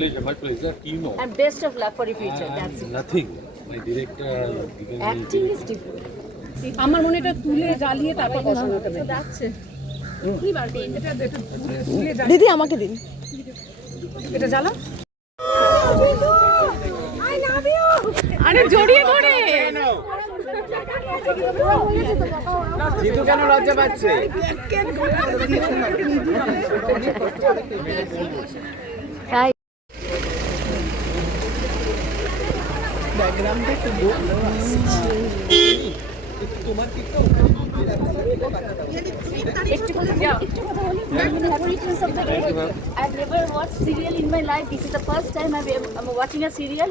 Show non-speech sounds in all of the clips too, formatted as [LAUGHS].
pleasure, my pleasure. You know, And best of luck for your future. That's it. nothing. My director given me Acting is different. আমার মনে এটা তুলে জ্বালিয়ে তারপর বসানো হবে দিদি আমাকে দিন এটা জ্বালা আরে জড়িয়ে ধরে জিতু কেন লজ্জা পাচ্ছে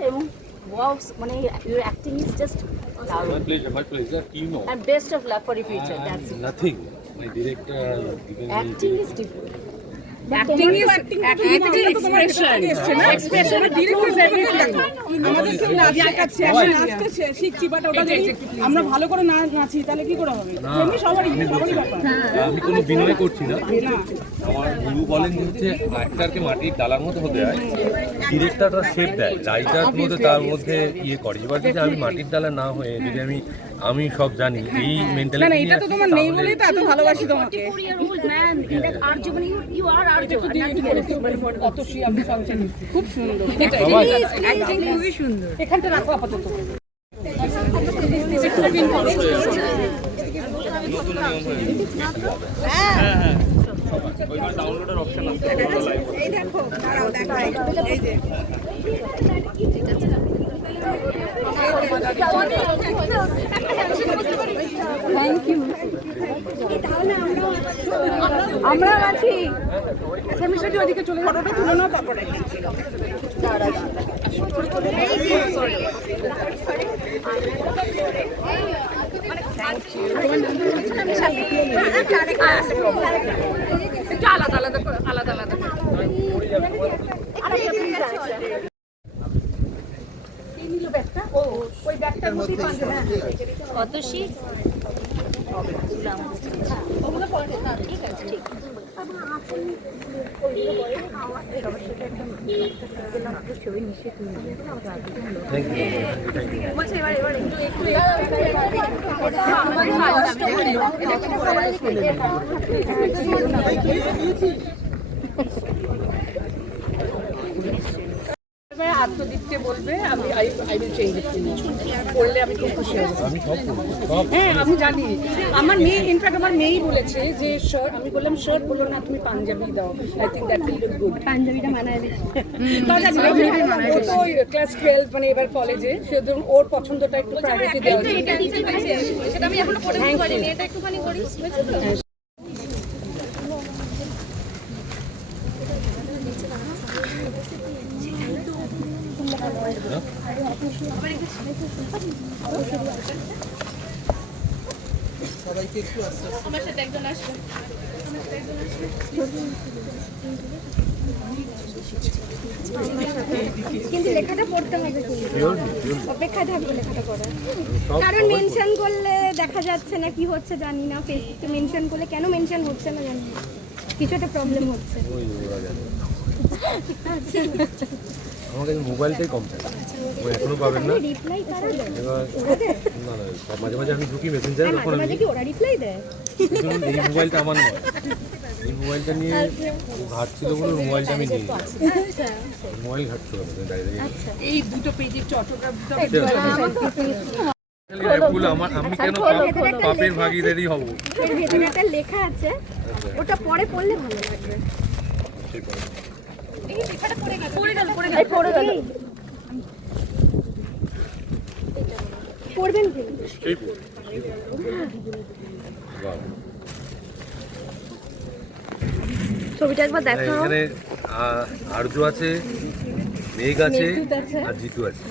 এবং wow, মানে your acting is just My loud. pleasure, my pleasure. You know, And best of luck for your future. That's it. nothing. My director Acting is different. আমরা ভালো করে না নাচি তাহলে কি করে হবে সবারই আমি কোনো বিনয় করছি না আমার গুরু বলেন যে অ্যাক্টারকে মাটির ডালার মতো হতে হয় ডিরেক্টরটা শেপ দেয় রাইটার মধ্যে তার মধ্যে ইয়ে করে এবার যদি আমি মাটির ডালা না হয়ে যদি আমি আমি সব জানি। এই না না এটা তো তোমার নেই বলেই তো এত ভালোবাসি তোমাকে। 44 year old man in that Arjo, মানে you, you are Arjo. and nothing else. অত সি আপনি সবচেয়ে খুব সুন্দর। অ্যাক্টিং রাখো আপাতত আমরা আলাদা আলাদা আলাদা আলাদা করে। কি নিল ব্যাগটা? ও, ওই ব্যাগটার মধ্যেই পাঞ্জা, হ্যাঁ। কত শীত। ঠিক আছে ঠিক থ্যাংক ইউ থ্যাংক ইউ এবার আত্মদীপকে বলবে আমি I I will change it করলে আমি খুব খুশি হব হ্যাঁ আমি জানি আমার মেয়ে ইনফ্যাক্ট আমার মেয়েই বলেছে যে শার্ট আমি বললাম শার্ট বলল না তুমি পাঞ্জাবি দাও I think that will look good পাঞ্জাবিটা মানায় তা ক্লাস টুয়েলভ মানে এবার কলেজে সুতরাং ওর পছন্দটা একটু প্রায়োরিটি দেওয়া সেটা আমি এখনও পড়ে পারিনি এটা একটুখানি করি কিন্তু লেখাটা পড়তে হবে কিন্তু। অপেক্ষায় থাকবে লেখাটা পড়ার। কারণ মেনশন করলে দেখা যাচ্ছে না কি হচ্ছে জানি না। ফেসবুকে মেনশন করলে কেন মেনশন হচ্ছে না জানি না। কিছু একটা প্রবলেম হচ্ছে। [LAUGHS] আমার কাছে মোবাইলটাই কম থাকে। ও এখনও পাবেন না। এবার না না মাঝে মাঝে আমি ঢুকি মেসেঞ্জারে হ্যাঁ, তখন আমি মাঝে কি ওরা রিপ্লাই দেয় ধরুন এই মোবাইলটা আমার নয়। এই মোবাইলটা নিয়ে ও ঘাটছিল বলে মোবাইলটা আমি নিয়ে মোবাইল ঘাটছিল এই দুটো পেজের চট্টগ্রাম আমি কেন পাপ- পাপের ভাগিদারি হব? লেখা আছে। ওটা পরে পড়লে ভালো লাগবে। পড়বেন। ছবিটা একবার হ্যাঁ, এখানে আ- আরজু আছে মেঘ আছে আর জিতু আছে।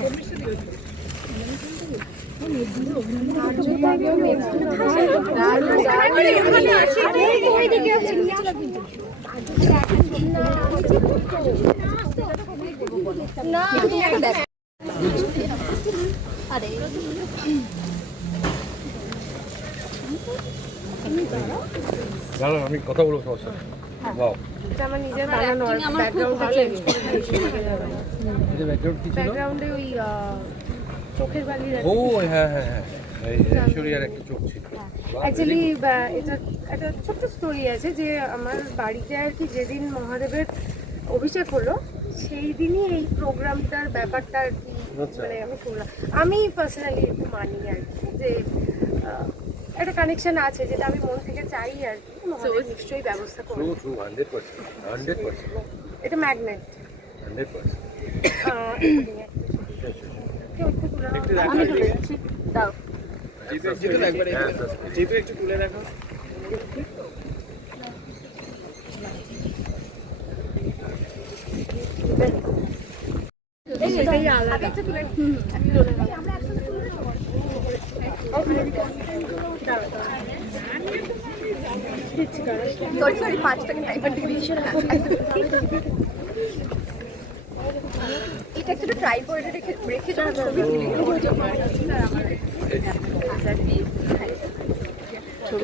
আরে দাঁড়ান আমি কথা বলব। বাহ আমার নিজের বানানো আর চেঞ্জ ব্যাকগ্রাউন্ড ব্যাকগ্রাউন্ডে ওই চোখের বালির ও হ্যাঁ হ্যাঁ হ্যাঁ। একটা অ্যাকচুয়ালি এটা একটা ছোট্ট স্টোরি আছে যে আমার বাড়িতে আর কি যেদিন মহাদেবের অভিষেক হলো সেই দিনই এই প্রোগ্রামটার ব্যাপারটা আর কি আচ্ছা। মানে আমি শুনলাম আমি পার্সোনালি একটু মানি আর কি যে একটা কানেকশন আছে যেটা আমি মন থেকে চাই আর কি মহাদেব নিশ্চয়ই ব্যবস্থা করবে। এটা ম্যাগনেট আমি তুলে দাও। একটু তুলে রাখো। এটা একটু ট্রাই করে রেখে রেখে যখন ছবি তুলি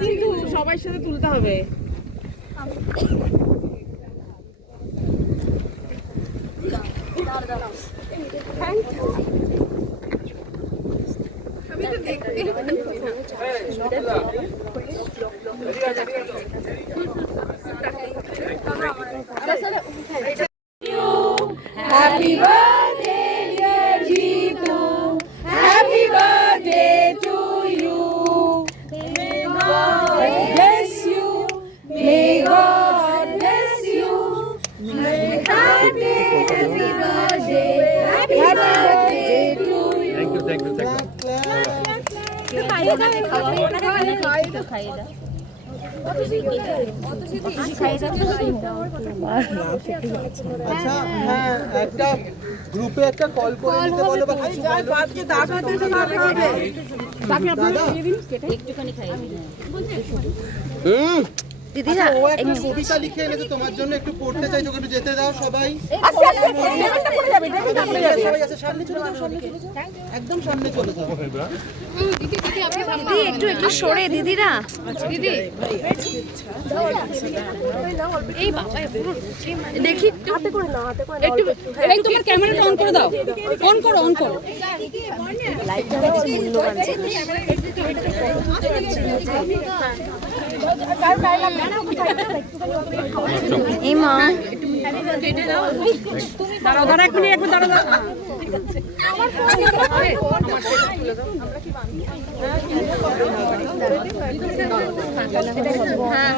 কিন্তু সবার সাথে তুলতে হবে। থ্যাংক আচ্ছা হ্যাঁ একটা গ্রুপে একটা কল করে নিতে বলো বা কিছু বলো। হুম দিদিরা ও একটা কবিতা লিখে এনেছে তোমার জন্য একটু পড়তে চাইছো একটু যেতে দাও সবাই সবাই আছে সামনে চলে যাও সামনে চলে যাও একদম সামনে চলে যাও দিদি একটু একটু সরে দিদিরা দিদি এই বাবা পুরো দেখি হাতে করে নাও হাতে করে একটু এই তোমার ক্যামেরাটা অন করে দাও অন করো অন করো এই মা দাঁড়াও দাঁড়াও মা হ্যাঁ